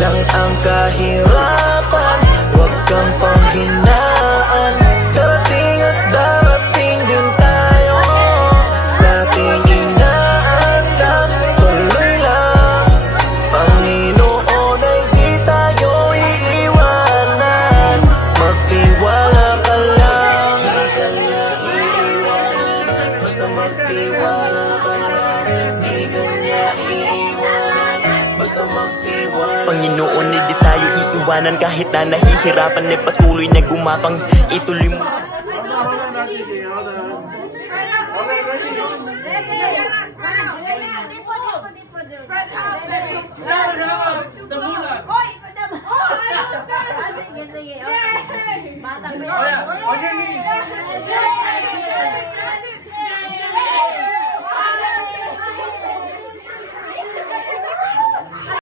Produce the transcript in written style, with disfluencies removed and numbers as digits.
lang ang kahirapan. Huwag kang panghinaan, darating at darating din tayo sa ating inaasam. Tuloy lang, Panginoon ay di tayo iiwanan. Magtiwala ka lang, di ka niya iiwanan. Basta magtiwala ka lang, di ka niya iiwanan. Basta magtiwala. Panginoon, hindi tayo iiwanan. Kahit na nahihirapan, ay patuloy na gumapang. Ituloy mo. Batang